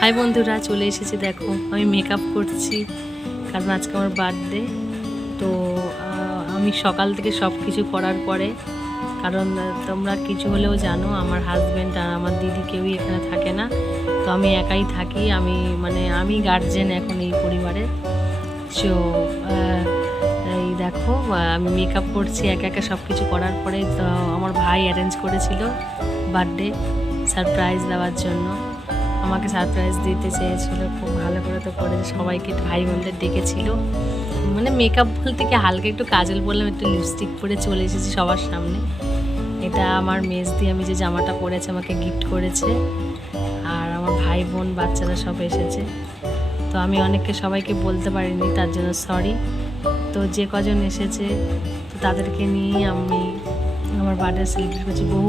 High বন্ধুরা, চলে এসেছি। দেখো আমি মেকআপ করছি কারণ আজকে আমার বার্থডে। তো আমি সকাল থেকে সব কিছু করার পরে, কারণ তোমরা কিছু হলেও জানো আমার হাজব্যান্ড আর আমার দিদি কেউই এখানে থাকে না, তো আমি একাই থাকি। আমি গার্জেন এখন এই পরিবারে। সো এই দেখো আমি মেকআপ করছি একা একা সব কিছু করার পরে। তো আমার ভাই অ্যারেঞ্জ করেছিল বার্থডে সারপ্রাইজ দেওয়ার জন্য, আমাকে সারপ্রাইজ দিতে চেয়েছিল। খুব ভালো করে তো করেছে, সবাইকে ভাই বোনদের ডেকেছিল। মানে মেকআপ বলতে কি, হালকা একটু কাজল বললাম, একটু লিপস্টিক পরে চলে এসেছি সবার সামনে। এটা আমার মেজ দিয়ে আমি যে জামাটা পরেছে আমাকে গিফট করেছে, আর আমার ভাই বোন বাচ্চারা সব এসেছে। তো আমি সবাইকে বলতে পারিনি, তার জন্য সরি। তো যে কজন এসেছে তো তাদেরকে নিয়ে আমি আমার বার্থডে সেলিব্রেট করছি। বহু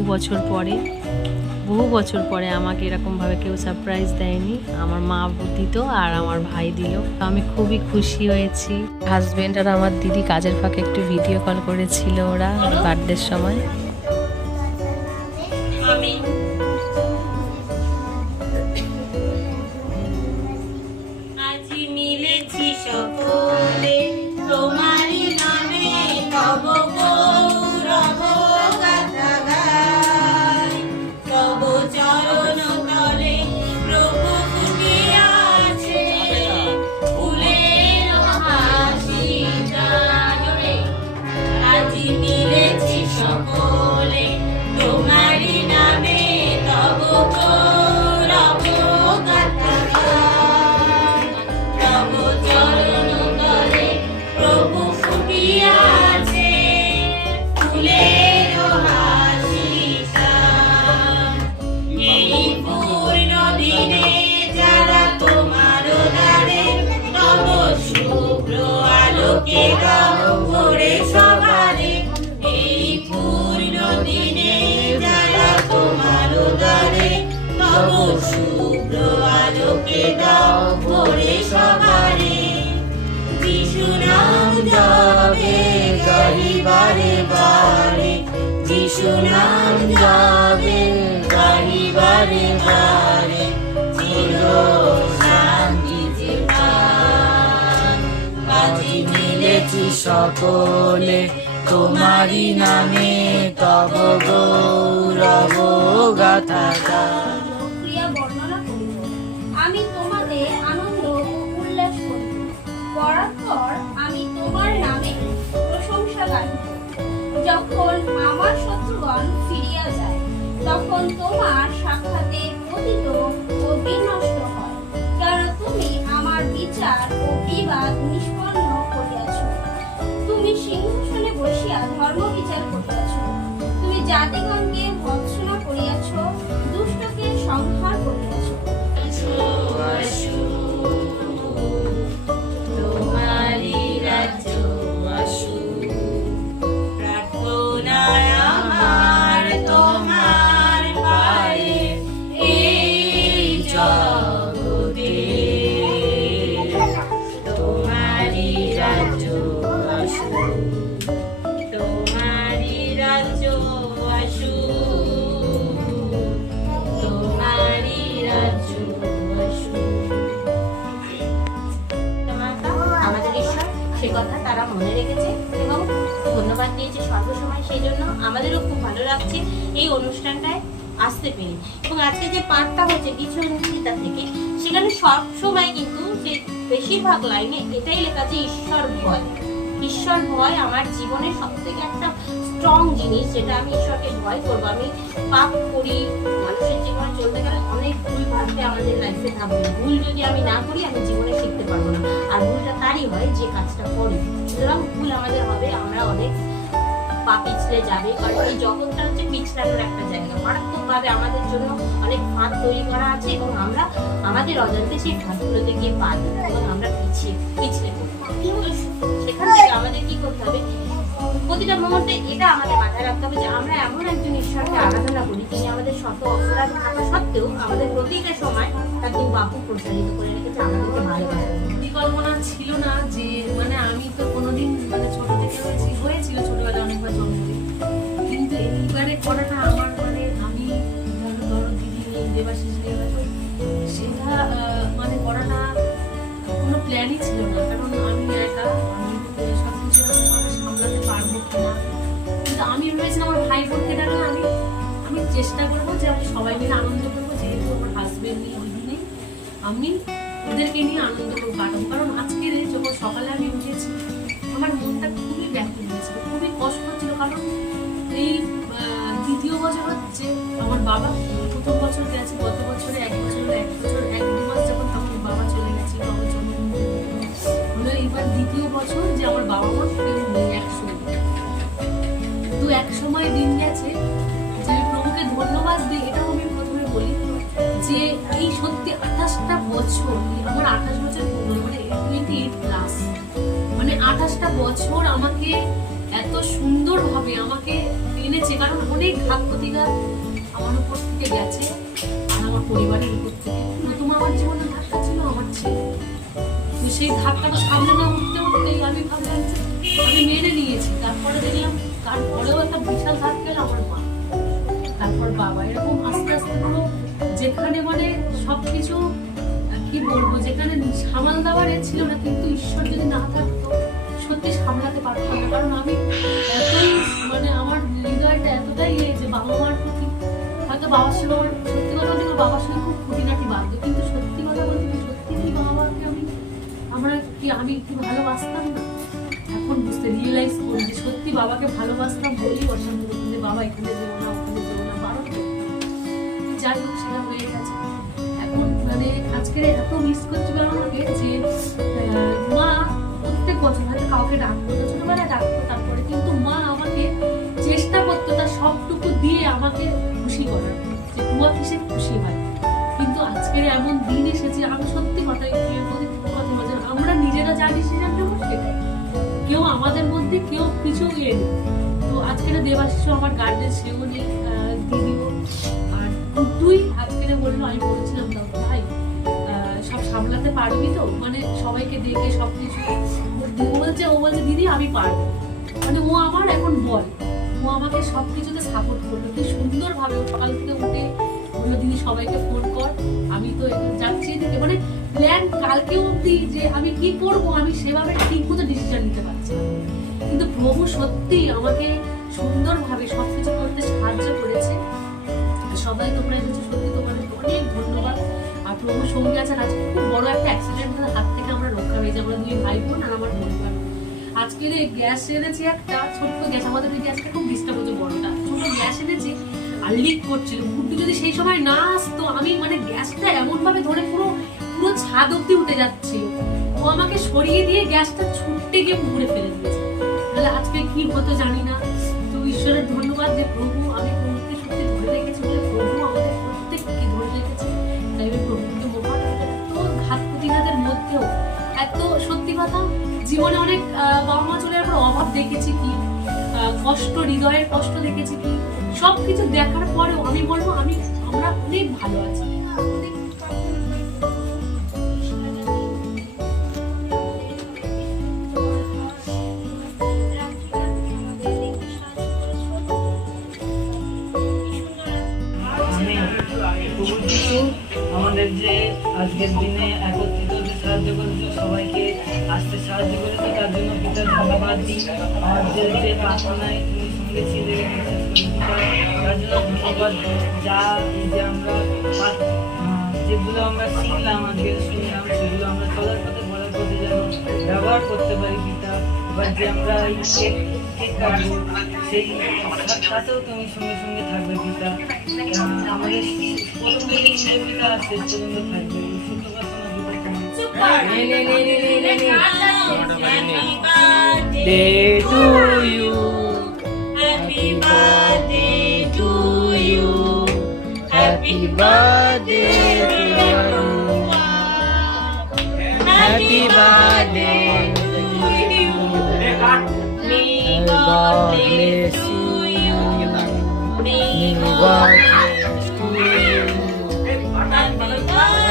বছর পরে আমাকে এরকমভাবে কেউ সারপ্রাইজ দেয়নি। আমার মা দিত আর আমার ভাই দিল, তো আমি খুবই খুশি হয়েছি। হাজব্যান্ড আর আমার দিদি কাজের ফাঁকে একটু ভিডিও কল করেছিল ওরা বার্থডের সময়। যিশু নাম যাবে গাড়ি বারে বারে, চির শান্তি জীবন। আজি মিলেছি সকলে তোমারি নামে, তব গৌরব গাথা গান। ক্রিয়া বর্ণনা করিব, আমি তোমাদের আনন্দ উল্লাস করিব। পড়ার পর আমি তোমার নামে প্রশংসা গাইব। যখন আমার শত্রুগণ ফিরিয়া যায়, তখন তোমার সাক্ষাতে পতিত ও বিনষ্ট হয়। কারণ তুমি আমার বিচার ও বিবাদ নিষ্পন্ন করিয়াছ। তুমি সিংহাসনে বসিয়া ধর্ম বিচার করিয়াছ। তুমি জাতিগণকে ভৎসনা করিয়াছ, দুষ্টকে সংহার করিয়াছ। সে কথা তারা মনে রেখেছে এবং ধন্যবাদ দিয়েছে সর্বসময়। সেই জন্য আমাদেরও খুব ভালো লাগছে এই অনুষ্ঠানটায় আসতে পেরে। এবং আজকে যে পাঠটা হচ্ছে গীতা থেকে, সেখানে সব সময় কিন্তু যে বেশিরভাগ লাইনে এটাই লেখা যে ঈশ্বর ভয় আমার জীবনের সব থেকে একটা স্ট্রং জিনিস, যেটা আমি ঈশ্বরকে ভয় করবো। আমি পাপ করি, মানুষের জীবনে চলতে গেলে অনেক ভুল ভাবতে আমাদের লাইফে থাকবে। ভুল যদি আমি না করি আমি জীবনে শিখতে পারবো না, আর ভুলটা তারই হয় যে কাজটা করি। সুতরাং ভুল আমাদের হবে, আমরা অনেক পা পিছলে যাবে, কারণ এই জগৎটা হচ্ছে পিছলানোর একটা জায়গা। মারাত্মকভাবে আমাদের জন্য অনেক ফাঁদ তৈরি করা আছে এবং আমরা আমাদের অজান্তে সেই ফাঁদগুলোতে গিয়ে পা দিই এবং আমরা পিছলে পড়ি। সেখান থেকে আমাদের কি করতে হবে, প্রতিটা মুহূর্তে এটা আমাদের মাথায় রাখতে হবে যে আমরা এমন একজন ঈশ্বরকে আরাধনা করি যিনি আমাদের শত অপরাধ থাকা সত্ত্বেও আমাদের প্রতিটা সময় তার দিন বাপু প্রসারিত করে রেখেছে, আমাদেরকে ভালোবাসে। পরিকল্পনা ছিল না যে আমি তো কোনোদিন ছোট থেকে হয়েছিল ছোটবেলায় অনেকবার জন্মদিন, কিন্তু এইবারে করাটা আমার আমি ধরো দিদি দেবাশিস সেটা যে আমি সবাই মিলে আনন্দ করবো, যেহেতু আমার হাজবেন্ড নেই ওই দিনে আমি ওদেরকে নিয়ে আনন্দ করবো কাটাবো। কারণ আজকে যখন সকালে আমি উঠেছি আমার মনটা খুবই ব্যাকুল হয়েছিল, খুবই কষ্ট হচ্ছিল। কারণ এই দ্বিতীয় বছর হচ্ছে আমার বাবা, প্রথম বছর গেছে গত বছরে, এক বছর 1-2 মাস যখন তখন বাবা চলে গেছে, বাবা জন্ম হলো। এবার দ্বিতীয় বছর যে আমার বাবা মা কেউ নেই একসঙ্গে। তো এক সময় দিন গেছে যে প্রভুকে ধন্যবাদ দিই, এটাও আমি প্রথমে বলি যে এই সত্যি 28টা বছর, আমার 28 বছর পূর্ণ, মানে 28+, মানে 28টা বছর আমাকে এত সুন্দরভাবে আমাকে এনেছে। কারণ অনেক ঘাত প্রতিঘাত আমার উপর থেকে গেছে আর আমার পরিবারের উপর থেকে। প্রথম আমার জীবনে ধাক্কা ছিল আমার ছেলে, তো সেই ধাক্কাটা সামনে না উঠতে উঠতেই আমি ভাবলাম যে আমি মেনে নিয়েছি। তারপরে দেখলাম তারপরেও একটা বিশাল ধাক্কা এলো আমার মা, তারপর বাবা, এরকম আস্তে আস্তে পুরো যেখানে মানে সবকিছু কি বলবো, যেখানে সামাল দেওয়ার ছিল না, কিন্তু ঈশ্বর যদি না থাকতো সত্যি সামলাতে পারতাম না। কারণ আমি এতই মানে আমার হৃদয়টা এতটাই যে বাবা মার প্রতি, হয়তো বাবার সঙ্গে আমার সত্যি কথা বলতে বাবার সঙ্গে খুব খুঁটিনাটি বাধ্য, কিন্তু সত্যি কথা বলতে সত্যি কি বাবাকে আমি কি ভালোবাসতাম না। এখন বুঝতে রিয়েলাইজ করি যে সত্যি বাবাকে ভালোবাসতাম বলেই অশান্তি হতো যে বাবা এখানে যেও না ওখানে যেও না, বারণ করতো। যাই হোক সেটা হয়ে গেছে। এখন মানে আজকে এত মিস করছি আমাকে যে মা প্রত্যেক বছর হয়তো কাউকে ডাকতো, ছোটবেলায় ডাকতো, তারপরে কিন্তু মা আমাকে চেষ্টা করতো তার সবটুকু দিয়ে আমাকে খুশি করার, যে তোমার কিসে খুশি হয়। কিন্তু আজকের এমন দিন এসেছে, আমি সত্যি কথাই আমরা নিজেরা যা ডিসিশন নেবো সেটাই, কেউ আমাদের মধ্যে কেউ কিছু নেই। তো আজকের দেবাশিস আমার গার্জেন, সেও নেই, দিদিও আর তুই আজকের বললো, আমি বলছিলাম দাও ভাই সব সামলাতে পারবি তো, মানে সবাইকে দেখে সবকিছু। ও বলছে দিদি আমি পারবো, মানে ও আমার এখন বল, ও আমাকে সবকিছুতে সাপোর্ট করলো কি সুন্দরভাবে। সকাল থেকে উঠে বললো দিদি সবাইকে ফোন কর, আমি তো যাচ্ছি, মানে প্ল্যান কালকে অবধি যে আমি কি করবো আমি সেভাবে ঠিক মতো ডিসিশন নিতে পারছি না। কিন্তু প্রভু সত্যি আমাকে সুন্দরভাবে সবকিছু করতে সাহায্য করেছে। সবাই তোমরা এসেছো, সত্যি তোমাদের অনেক ধন্যবাদ। আর প্রভুর সঙ্গে আছে। আজকে খুব বড় একটা অ্যাক্সিডেন্টের হাত থেকে আমরা রক্ষা হয়েছি, আমরা 2 ভাই বোন আর আমার পরিবার। আজকের এই গ্যাস এনেছি, একটা ছোট্ট গ্যাস, আমাদের এই গ্যাসটা খুব ডিস্টার্ব হচ্ছে, বড়টা ছোট গ্যাস এনেছি আর লিক করছিল। গুড্ডু যদি সেই সময় না আসতো, আমি মানে গ্যাসটা এমন ভাবে ধরে পুরো ছাদ অব্দি উঠে যাচ্ছিল, ও আমাকে সরিয়ে দিয়ে গ্যাসটা ছুটতে গিয়ে পুকুরে ফেলে দিয়েছে। তাহলে আজকে কি হতো জানি না। তো ঈশ্বরের ধন্যবাদ যে প্রভু, আমি প্রভুকে সত্যি ধরে রেখেছি বলে প্রভু আমাদের প্রত্যেককে ধরে রেখেছে। তাই আমি প্রভুকে মহান, এত ঘাত প্রতিঘাতের মধ্যেও এত সত্যি কথা, জীবনে অনেক বাবা মা চলে যাওয়ার পর অভাব দেখেছি কি, কষ্ট, হৃদয়ের কষ্ট দেখেছি কি, সবকিছু দেখার পরেও আমি বলবো আমরা অনেক ভালো আছি। আমাদের যে আজকের দিনে একত্রিত হতে সাহায্য করেছে, সবাইকে আসতে সাহায্য করেছে, তার জন্য পিতার ধন্যবাদ দিই। আমাদের যে প্রার্থনায় তুমি সঙ্গে ছিলে তার জন্য ধন্যবাদ। যা এই যে আমরা যেগুলো আমরা শিখলাম, আজকে শুনলাম, সেগুলো আমরা চলার পথে বলার পথে যেন ব্যবহার করতে পারি পিতা। এবার যে আমরা এই কেক কাটবো, সেই সাথেও তুমি সঙ্গে সঙ্গে থাকবে পিতা। আমাদের প্রথম থেকে পিতা শেষ পর্যন্ত থাকবে। Day to you, happy birthday to you, happy birthday to you, happy birthday to you. May God bless you, may God bless you, happy birthday.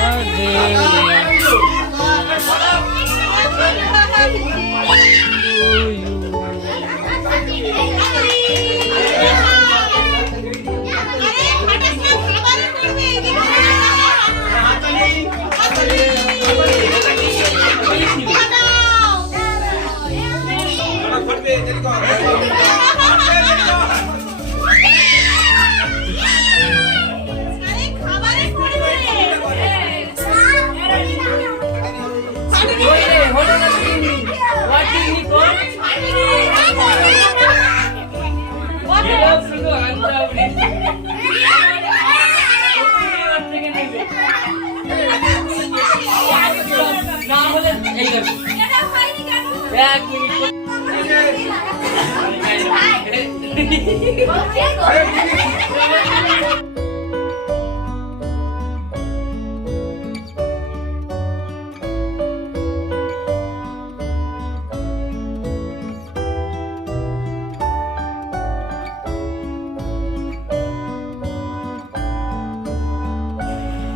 না হলে এই দেখো এটা হয়নি কেন? এক মিনিট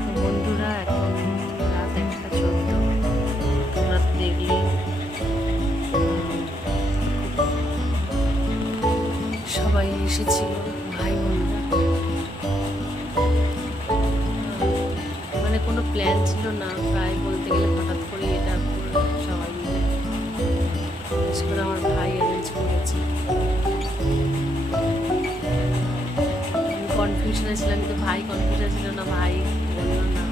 তো বন্ধুরা এখন রাত 1:14, তোমরা তো দেখলেই। সবাই এসেছিল, ভাই বোনরা। মানে কোনো প্ল্যান ছিল না, প্রায় বলতে গেলে হঠাৎ করে এটা সবাই মিলে, বিশেষ করে আমার ভাই অ্যারেঞ্জ করেছে। কনফিউশনে ছিলাম, কিন্তু ভাই কনফিউশন ছিল না, ভাই বললো না।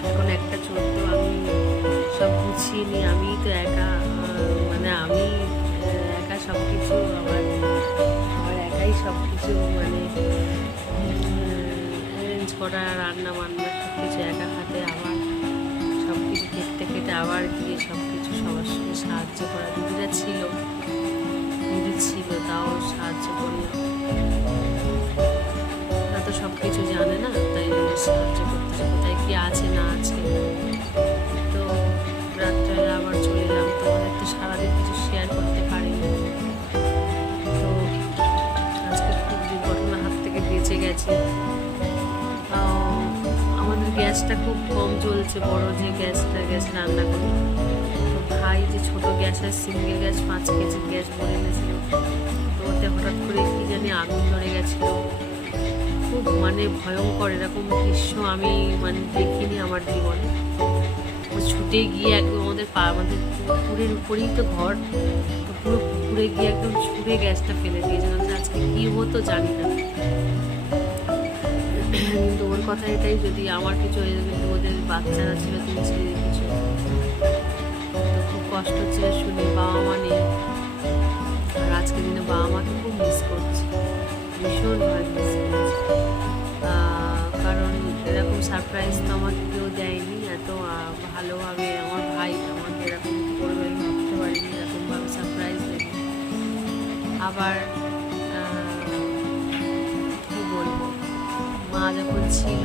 তো এখন 1:14, আমি সব গুছিয়ে নিই। আমি তো একা, মানে আমি একা সব কিছু, আমার একাই সব কিছু মানে অ্যারেঞ্জ করা, রান্না বান্না সব কিছু একা হাতে, আবার সব কিছু কেটে আবার গিয়ে সব কিছু সবার সঙ্গে সাহায্য করা। দিদিরা ছিল, তাও সাহায্য করলাম। ওরা তো সব কিছু জানে না, তাই জন্য সাহায্য করতেছে, কোথায় কি আছে না আছে। তো রাত্রেবেলা আবার চলে এলাম, তোমাদের তো সারাদিন কিছু শেয়ার করতে পারিনি। তো আজকে খুব দুর্ঘটনার হাত থেকে বেঁচে গেছে। আমাদের গ্যাসটা খুব কম চলছে, বড় যে গ্যাসে রান্না করি। তো ভাই যে ছোট গ্যাস আর সিঙ্গেল গ্যাস 5 কেজির গ্যাস ভরে এনেছিল, তো ওতে হঠাৎ করে কি জানি আগুন ধরে গেছিলো। খুব মানে ভয়ঙ্কর, এরকম দৃশ্য আমি মানে দেখিনি আমার জীবনে। ও ছুটে গিয়ে একদম আমাদের পুকুরের উপরেই তো ঘর, তো পুরো পুকুরে গিয়ে একদম ছুটে গ্যাসটা ফেলে দিয়েছে। আজকে কী হতো জানি না, কিন্তু ওর কথা এটাই, যদি আমার কিছু হয়ে যাবে, কিন্তু ওদের বাচ্চারা ছিল, তুমি ছেড়ে কিছু। তো খুব কষ্ট হচ্ছিল শুনে, বাবা মা নেই। আর আজকের দিনে বাবা মাকে খুব মিস করছি, ভীষণভাবে মিস করছি। কারণ এরকম সারপ্রাইজ তো আমাকে কেউ দেয়নি এত ভালোভাবে। আমার ভাই আমাকে এরকম করবে আমি ভাবতে পারিনি, এরকমভাবে সারপ্রাইজ দেবে। আবার কি বলবো, মা যখন ছিল